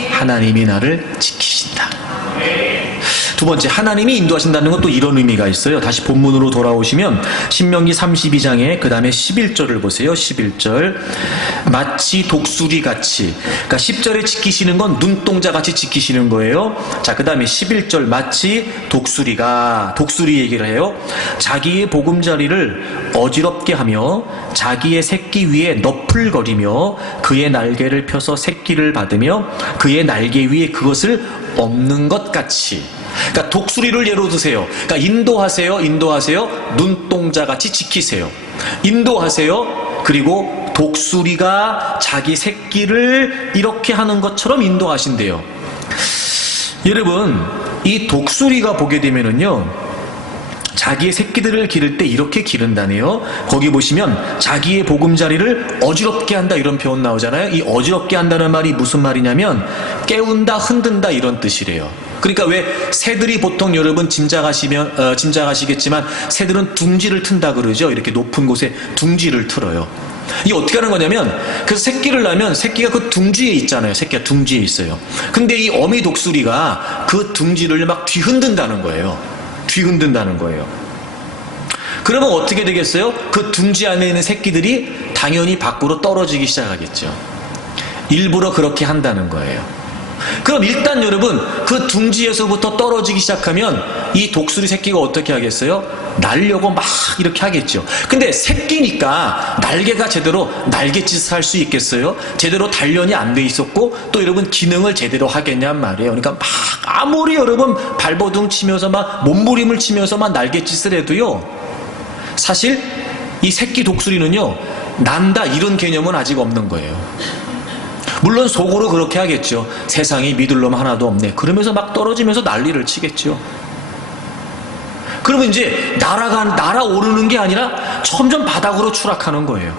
하나님이 나를 지키신다. 두 번째, 하나님이 인도하신다는 건 또 이런 의미가 있어요. 다시 본문으로 돌아오시면 신명기 32장에 그 다음에 11절을 보세요. 11절. 마치 독수리같이, 그러니까 10절에 지키시는 건 눈동자같이 지키시는 거예요. 자, 그 다음에 11절. 마치 독수리 얘기를 해요. 자기의 보금자리를 어지럽게 하며 자기의 새끼 위에 너풀거리며 그의 날개를 펴서 새끼를 받으며 그의 날개 위에 그것을 엎는 것 같이. 그러니까 독수리를 예로 드세요. 그러니까 인도하세요. 인도하세요. 눈동자같이 지키세요. 인도하세요. 그리고 독수리가 자기 새끼를 이렇게 하는 것처럼 인도하신대요. 여러분, 이 독수리가 보게 되면은요, 자기의 새끼들을 기를 때 이렇게 기른다네요. 거기 보시면 자기의 보금자리를 어지럽게 한다 이런 표현 나오잖아요. 이 어지럽게 한다는 말이 무슨 말이냐면 깨운다, 흔든다 이런 뜻이래요. 그러니까 왜 새들이 보통 여러분 짐작하시겠지만 새들은 둥지를 튼다 그러죠. 이렇게 높은 곳에 둥지를 틀어요. 이게 어떻게 하는 거냐면 그래서 새끼를 낳으면 새끼가 그 둥지에 있잖아요. 새끼가 둥지에 있어요. 근데 이 어미 독수리가 그 둥지를 막 뒤흔든다는 거예요. 뒤흔든다는 거예요. 그러면 어떻게 되겠어요? 그 둥지 안에 있는 새끼들이 당연히 밖으로 떨어지기 시작하겠죠. 일부러 그렇게 한다는 거예요. 그럼 일단 여러분 그 둥지에서부터 떨어지기 시작하면 이 독수리 새끼가 어떻게 하겠어요? 날려고 막 이렇게 하겠죠. 근데 새끼니까 날개가 제대로 날갯짓을 할 수 있겠어요? 제대로 단련이 안 돼 있었고 또 여러분 기능을 제대로 하겠냔 말이에요. 그러니까 막 아무리 여러분 발버둥 치면서 막 몸부림을 치면서 막 날갯짓을 해도요, 사실 이 새끼 독수리는요 난다 이런 개념은 아직 없는 거예요. 물론 속으로 그렇게 하겠죠. 세상에 믿을 놈 하나도 없네. 그러면서 막 떨어지면서 난리를 치겠죠. 그러면 이제 날아오르는 게 아니라 점점 바닥으로 추락하는 거예요.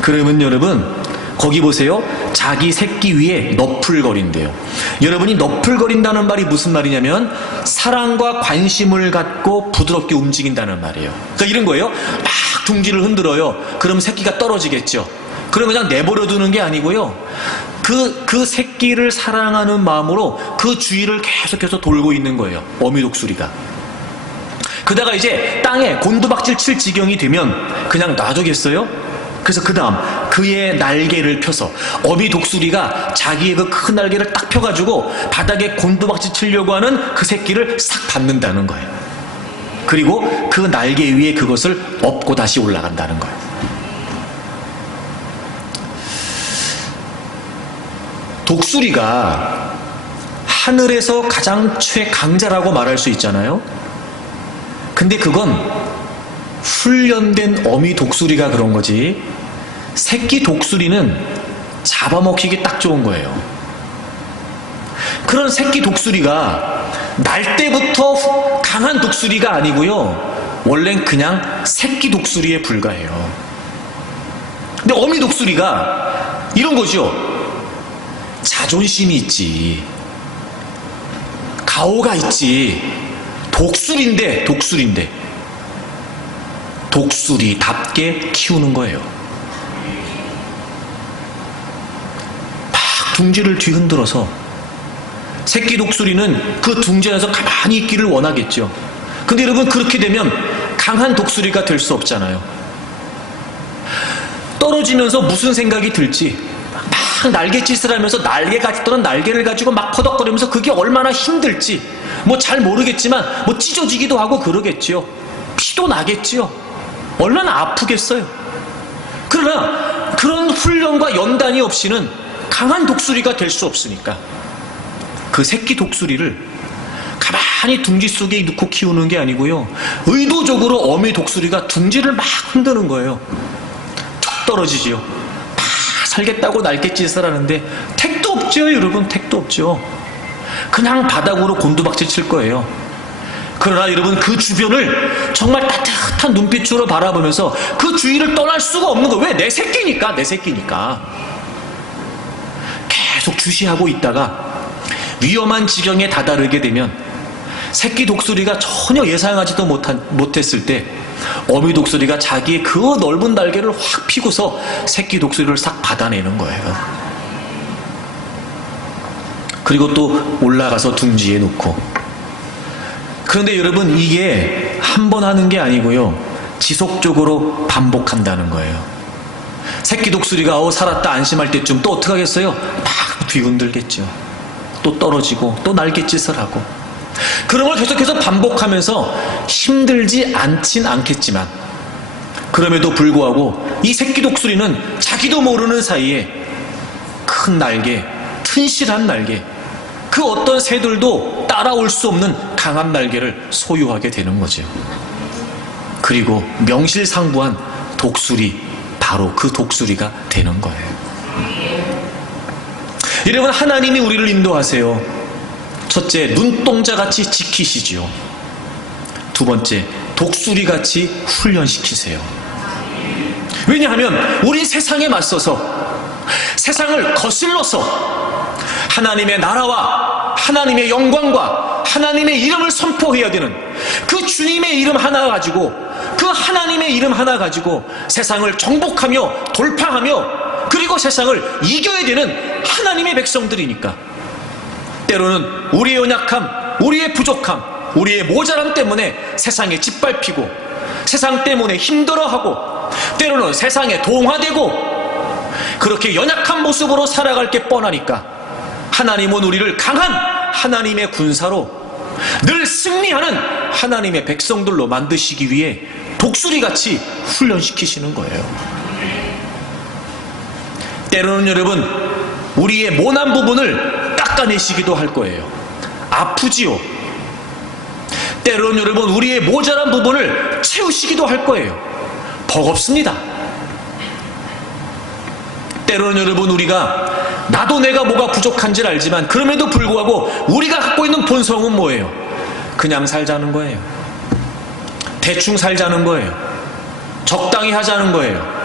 그러면 여러분 거기 보세요. 자기 새끼 위에 너풀거린대요. 여러분이 너풀거린다는 말이 무슨 말이냐면 사랑과 관심을 갖고 부드럽게 움직인다는 말이에요. 그러니까 이런 거예요. 막 둥지를 흔들어요. 그럼 새끼가 떨어지겠죠. 그럼 그냥 내버려 두는 게 아니고요. 그 새끼를 사랑하는 마음으로 그 주위를 계속해서 돌고 있는 거예요. 어미 독수리가. 그다가 이제 땅에 곤두박질 칠 지경이 되면 그냥 놔두겠어요? 그래서 그 다음 그의 날개를 펴서 어미 독수리가 자기의 그 큰 날개를 딱 펴가지고 바닥에 곤두박질 치려고 하는 그 새끼를 싹 받는다는 거예요. 그리고 그 날개 위에 그것을 업고 다시 올라간다는 거예요. 독수리가 하늘에서 가장 최강자라고 말할 수 있잖아요. 근데 그건 훈련된 어미 독수리가 그런 거지 새끼 독수리는 잡아먹히기 딱 좋은 거예요. 그런 새끼 독수리가 날 때부터 강한 독수리가 아니고요, 원래는 그냥 새끼 독수리에 불과해요. 근데 어미 독수리가 이런 거죠. 자존심이 있지, 가오가 있지. 독수리인데 독수리답게 키우는 거예요. 막 둥지를 뒤흔들어서 새끼 독수리는 그 둥지 안에서 가만히 있기를 원하겠죠. 근데 여러분 그렇게 되면 강한 독수리가 될 수 없잖아요. 떨어지면서 무슨 생각이 들지, 막 날갯짓을 하면서 날개가 떠는 날개를 가지고 막 퍼덕거리면서 그게 얼마나 힘들지 뭐 잘 모르겠지만 뭐 찢어지기도 하고 그러겠지요. 피도 나겠지요. 얼마나 아프겠어요. 그러나 그런 훈련과 연단이 없이는 강한 독수리가 될 수 없으니까 그 새끼 독수리를 가만히 둥지 속에 넣고 키우는 게 아니고요, 의도적으로 어미 독수리가 둥지를 막 흔드는 거예요. 툭 떨어지지요. 막 살겠다고 날갯짓을 하는데 택도 없죠. 여러분 택도 없죠. 그냥 바닥으로 곤두박질 칠 거예요. 그러나 여러분 그 주변을 정말 따뜻한 눈빛으로 바라보면서 그 주위를 떠날 수가 없는 거예요. 왜? 내 새끼니까. 계속 주시하고 있다가 위험한 지경에 다다르게 되면 새끼 독수리가 전혀 예상하지도 못했을 때 어미 독수리가 자기의 그 넓은 날개를 확 펴고서 새끼 독수리를 싹 받아내는 거예요. 그리고 또 올라가서 둥지에 놓고. 그런데 여러분 이게 한 번 하는 게 아니고요, 지속적으로 반복한다는 거예요. 새끼 독수리가 살았다 안심할 때쯤 또 어떻게 하겠어요? 막 뒤흔들겠죠. 또 떨어지고 또 날갯짓을 하고. 그런 걸 계속해서 반복하면서 힘들지 않진 않겠지만 그럼에도 불구하고 이 새끼 독수리는 자기도 모르는 사이에 큰 날개, 튼실한 날개, 그 어떤 새들도 따라올 수 없는 강한 날개를 소유하게 되는 거죠. 그리고 명실상부한 독수리, 바로 그 독수리가 되는 거예요. 여러분, 하나님이 우리를 인도하세요. 첫째, 눈동자같이 지키시지요. 두 번째, 독수리같이 훈련시키세요. 왜냐하면 우리 세상에 맞서서, 세상을 거슬러서 하나님의 나라와 하나님의 영광과 하나님의 이름을 선포해야 되는 그 주님의 이름 하나 가지고, 그 하나님의 이름 하나 가지고 세상을 정복하며 돌파하며 그리고 세상을 이겨야 되는 하나님의 백성들이니까, 때로는 우리의 연약함, 우리의 부족함, 우리의 모자람 때문에 세상에 짓밟히고, 세상 때문에 힘들어하고, 때로는 세상에 동화되고, 그렇게 연약한 모습으로 살아갈 게 뻔하니까 하나님은 우리를 강한 하나님의 군사로, 늘 승리하는 하나님의 백성들로 만드시기 위해 독수리같이 훈련시키시는 거예요. 때로는 여러분, 우리의 모난 부분을 깎아내시기도 할 거예요. 아프지요. 때로는 여러분, 우리의 모자란 부분을 채우시기도 할 거예요. 버겁습니다. 때로는 여러분, 우리가 나도 내가 뭐가 부족한지를 알지만 그럼에도 불구하고 우리가 갖고 있는 본성은 뭐예요? 그냥 살자는 거예요. 대충 살자는 거예요. 적당히 하자는 거예요.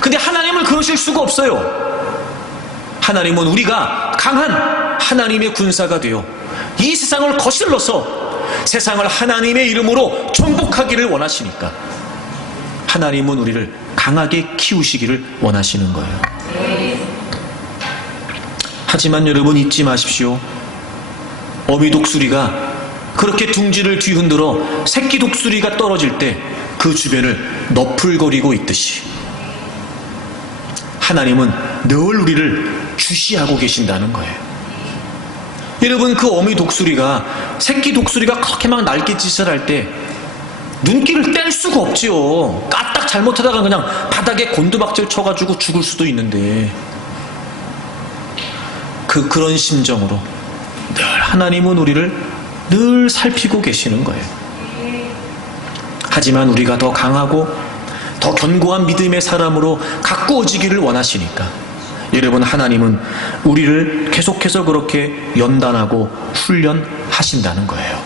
근데 하나님은 그러실 수가 없어요. 하나님은 우리가 강한 하나님의 군사가 되어 이 세상을 거슬러서 세상을 하나님의 이름으로 정복하기를 원하시니까 하나님은 우리를 강하게 키우시기를 원하시는 거예요. 하지만 여러분, 잊지 마십시오. 어미 독수리가 그렇게 둥지를 뒤흔들어 새끼 독수리가 떨어질 때 그 주변을 너풀거리고 있듯이 하나님은 늘 우리를 주시하고 계신다는 거예요. 여러분, 그 어미 독수리가, 새끼 독수리가 그렇게 막 날갯짓을 할 때 눈길을 뗄 수가 없지요. 까딱 잘못하다가 그냥 바닥에 곤두박질 쳐가지고 죽을 수도 있는데, 그런 심정으로 늘 하나님은 우리를 늘 살피고 계시는 거예요. 하지만 우리가 더 강하고 더 견고한 믿음의 사람으로 가꾸어지기를 원하시니까 여러분, 하나님은 우리를 계속해서 그렇게 연단하고 훈련하신다는 거예요.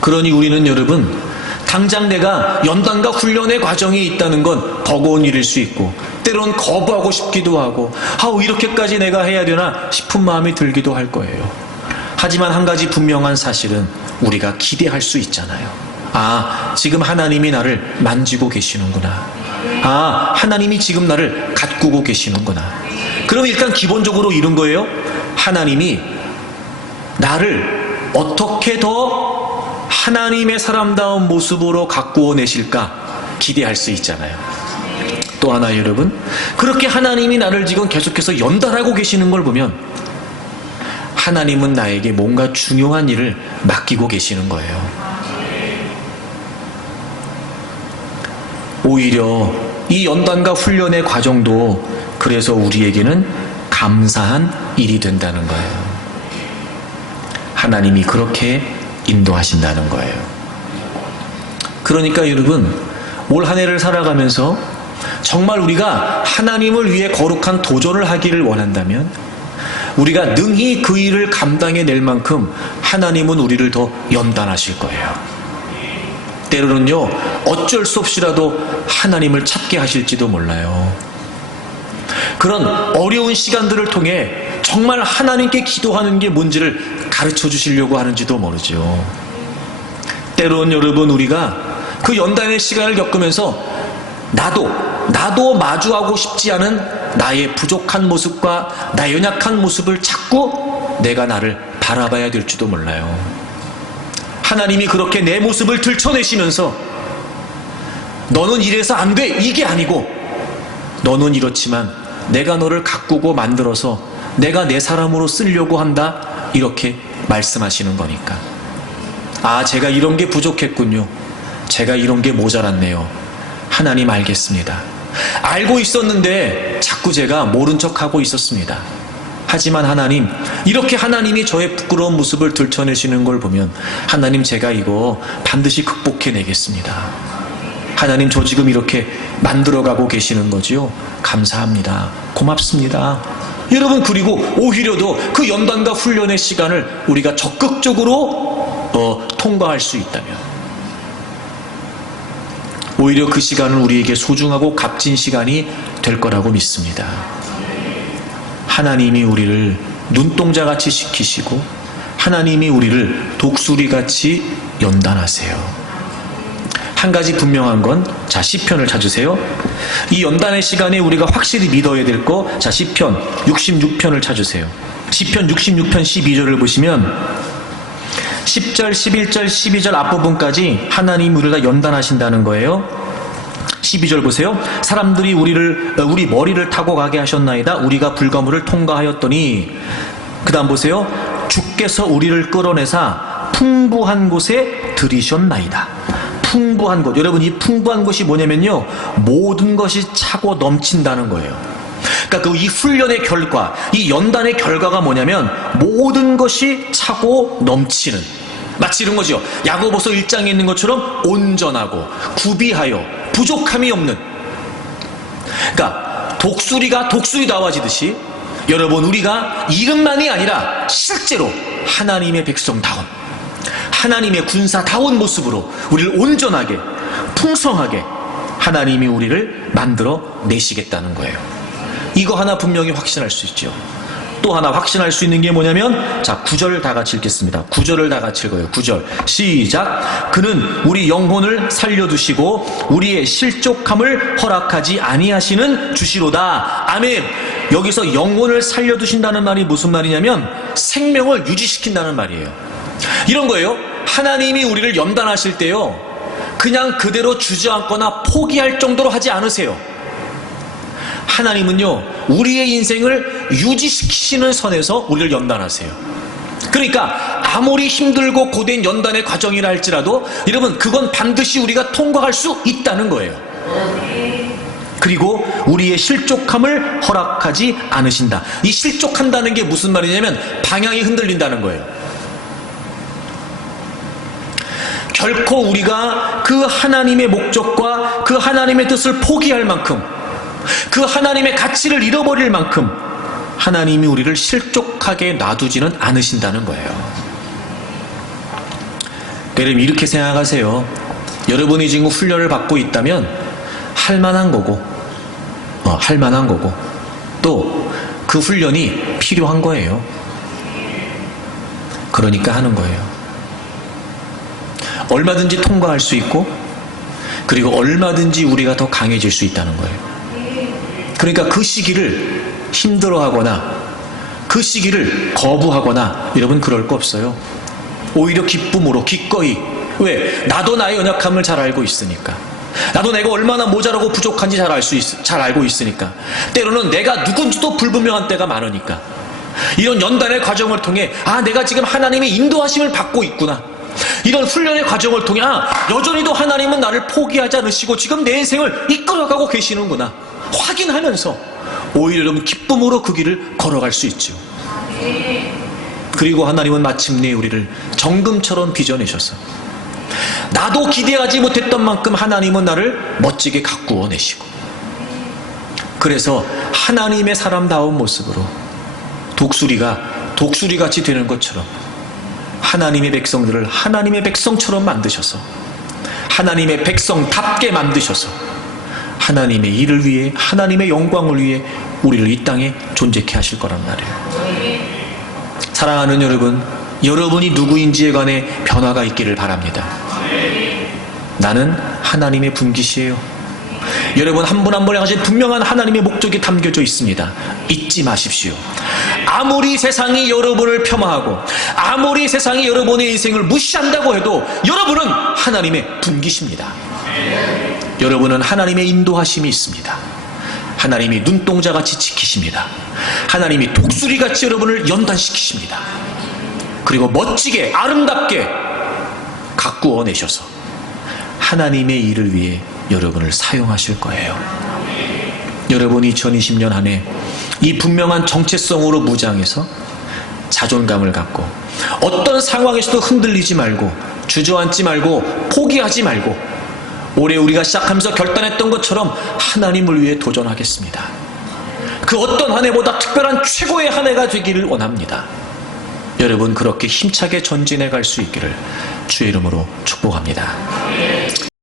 그러니 우리는 여러분, 당장 내가 연단과 훈련의 과정이 있다는 건 버거운 일일 수 있고, 때론 거부하고 싶기도 하고, 이렇게까지 내가 해야 되나 싶은 마음이 들기도 할 거예요. 하지만 한 가지 분명한 사실은 우리가 기대할 수 있잖아요. 지금 하나님이 나를 만지고 계시는구나. 하나님이 지금 나를 가꾸고 계시는구나. 그럼 일단 기본적으로 이런 거예요. 하나님이 나를 어떻게 더 하나님의 사람다운 모습으로 가꾸어 내실까 기대할 수 있잖아요. 또 하나 여러분, 그렇게 하나님이 나를 지금 계속해서 연단하고 계시는 걸 보면 하나님은 나에게 뭔가 중요한 일을 맡기고 계시는 거예요. 오히려 이 연단과 훈련의 과정도 그래서 우리에게는 감사한 일이 된다는 거예요. 하나님이 그렇게 인도하신다는 거예요. 그러니까 여러분, 올 한 해를 살아가면서 정말 우리가 하나님을 위해 거룩한 도전을 하기를 원한다면 우리가 능히 그 일을 감당해낼 만큼 하나님은 우리를 더 연단하실 거예요. 때로는요, 어쩔 수 없이라도 하나님을 찾게 하실지도 몰라요. 그런 어려운 시간들을 통해 정말 하나님께 기도하는 게 뭔지를 가르쳐 주시려고 하는지도 모르죠. 때로는 여러분, 우리가 그 연단의 시간을 겪으면서 나도 마주하고 싶지 않은 나의 부족한 모습과 나의 연약한 모습을 자꾸 내가 나를 바라봐야 될지도 몰라요. 하나님이 그렇게 내 모습을 들춰내시면서 너는 이래서 안 돼, 이게 아니고 너는 이렇지만 내가 너를 가꾸고 만들어서 내가 내 사람으로 쓰려고 한다, 이렇게 말씀하시는 거니까. 제가 이런 게 부족했군요. 제가 이런 게 모자랐네요. 하나님, 알겠습니다. 알고 있었는데 자꾸 제가 모른 척하고 있었습니다. 하지만 하나님, 이렇게 하나님이 저의 부끄러운 모습을 들춰내시는 걸 보면 하나님, 제가 이거 반드시 극복해내겠습니다. 하나님, 저 지금 이렇게 만들어가고 계시는 거지요? 감사합니다. 고맙습니다. 여러분, 그리고 오히려도 그 연단과 훈련의 시간을 우리가 적극적으로 통과할 수 있다면, 오히려 그 시간은 우리에게 소중하고 값진 시간이 될 거라고 믿습니다. 하나님이 우리를 눈동자같이 지키시고 하나님이 우리를 독수리같이 연단하세요. 한 가지 분명한 건, 자, 시편을 찾으세요. 이 연단의 시간에 우리가 확실히 믿어야 될 거, 자, 시편 66편을 찾으세요. 시편 66편 12절을 보시면 10절, 11절, 12절 앞부분까지 하나님 우리를 다 연단하신다는 거예요. 12절 보세요. 사람들이 우리 머리를 타고 가게 하셨나이다. 우리가 불가물을 통과하였더니, 그 다음 보세요. 주께서 우리를 끌어내사 풍부한 곳에 들이셨나이다. 풍부한 곳. 여러분, 이 풍부한 곳이 뭐냐면요, 모든 것이 차고 넘친다는 거예요. 그러니까 이 훈련의 결과, 이 연단의 결과가 뭐냐면 모든 것이 차고 넘치는, 마치 이런 거죠. 야고보서 1장에 있는 것처럼 온전하고 구비하여 부족함이 없는. 그러니까 독수리가 독수리다워지듯이 여러분, 우리가 이름만이 아니라 실제로 하나님의 백성다운, 하나님의 군사다운 모습으로 우리를 온전하게 풍성하게 하나님이 우리를 만들어 내시겠다는 거예요. 이거 하나 분명히 확신할 수 있죠. 또 하나 확신할 수 있는 게 뭐냐면, 자, 9절 다 같이 읽겠습니다. 9절을 다 같이 읽어요. 9절 시작. 그는 우리 영혼을 살려두시고 우리의 실족함을 허락하지 아니하시는 주시로다. 아멘. 여기서 영혼을 살려두신다는 말이 무슨 말이냐면 생명을 유지시킨다는 말이에요. 이런 거예요. 하나님이 우리를 연단하실 때요, 그냥 그대로 주저앉거나 포기할 정도로 하지 않으세요. 하나님은요, 우리의 인생을 유지시키시는 선에서 우리를 연단하세요. 그러니까 아무리 힘들고 고된 연단의 과정이라 할지라도 여러분, 그건 반드시 우리가 통과할 수 있다는 거예요. 그리고 우리의 실족함을 허락하지 않으신다. 이 실족한다는 게 무슨 말이냐면 방향이 흔들린다는 거예요. 결코 우리가 그 하나님의 목적과 그 하나님의 뜻을 포기할 만큼, 그 하나님의 가치를 잃어버릴 만큼 하나님이 우리를 실족하게 놔두지는 않으신다는 거예요. 여러분, 이렇게 생각하세요. 여러분이 지금 훈련을 받고 있다면 할만한 거고, 할만한 거고, 또 그 훈련이 필요한 거예요. 그러니까 하는 거예요. 얼마든지 통과할 수 있고, 그리고 얼마든지 우리가 더 강해질 수 있다는 거예요. 그러니까 그 시기를 힘들어하거나 그 시기를 거부하거나 여러분, 그럴 거 없어요. 오히려 기쁨으로 기꺼이. 왜? 나도 나의 연약함을 잘 알고 있으니까. 나도 내가 얼마나 모자라고 부족한지 잘 알고 있으니까. 때로는 내가 누군지도 불분명한 때가 많으니까. 이런 연단의 과정을 통해, 아, 내가 지금 하나님의 인도하심을 받고 있구나. 이런 훈련의 과정을 통해, 아, 여전히도 하나님은 나를 포기하지 않으시고 지금 내 인생을 이끌어가고 계시는구나 확인하면서 오히려 여러분, 기쁨으로 그 길을 걸어갈 수 있죠. 그리고 하나님은 마침내 우리를 정금처럼 빚어내셔서 나도 기대하지 못했던 만큼 하나님은 나를 멋지게 가꾸어 내시고, 그래서 하나님의 사람다운 모습으로 독수리같이 되는 것처럼 하나님의 백성들을 하나님의 백성처럼 만드셔서 하나님의 백성답게 만드셔서 하나님의 일을 위해, 하나님의 영광을 위해 우리를 이 땅에 존재케 하실 거란 말이에요. 사랑하는 여러분, 여러분이 누구인지에 관해 변화가 있기를 바랍니다. 나는 하나님의 분깃이에요. 여러분, 한 분 한 분에 가진 분명한 하나님의 목적이 담겨져 있습니다. 잊지 마십시오. 아무리 세상이 여러분을 폄하하고 아무리 세상이 여러분의 인생을 무시한다고 해도 여러분은 하나님의 분깃입니다. 여러분은 하나님의 인도하심이 있습니다. 하나님이 눈동자같이 지키십니다. 하나님이 독수리같이 여러분을 연단시키십니다. 그리고 멋지게 아름답게 가꾸어 내셔서 하나님의 일을 위해 여러분을 사용하실 거예요. 여러분, 2020년 한 해 이 분명한 정체성으로 무장해서 자존감을 갖고 어떤 상황에서도 흔들리지 말고 주저앉지 말고 포기하지 말고 올해 우리가 시작하면서 결단했던 것처럼 하나님을 위해 도전하겠습니다. 그 어떤 한 해보다 특별한 최고의 한 해가 되기를 원합니다. 여러분 그렇게 힘차게 전진해 갈 수 있기를 주의 이름으로 축복합니다.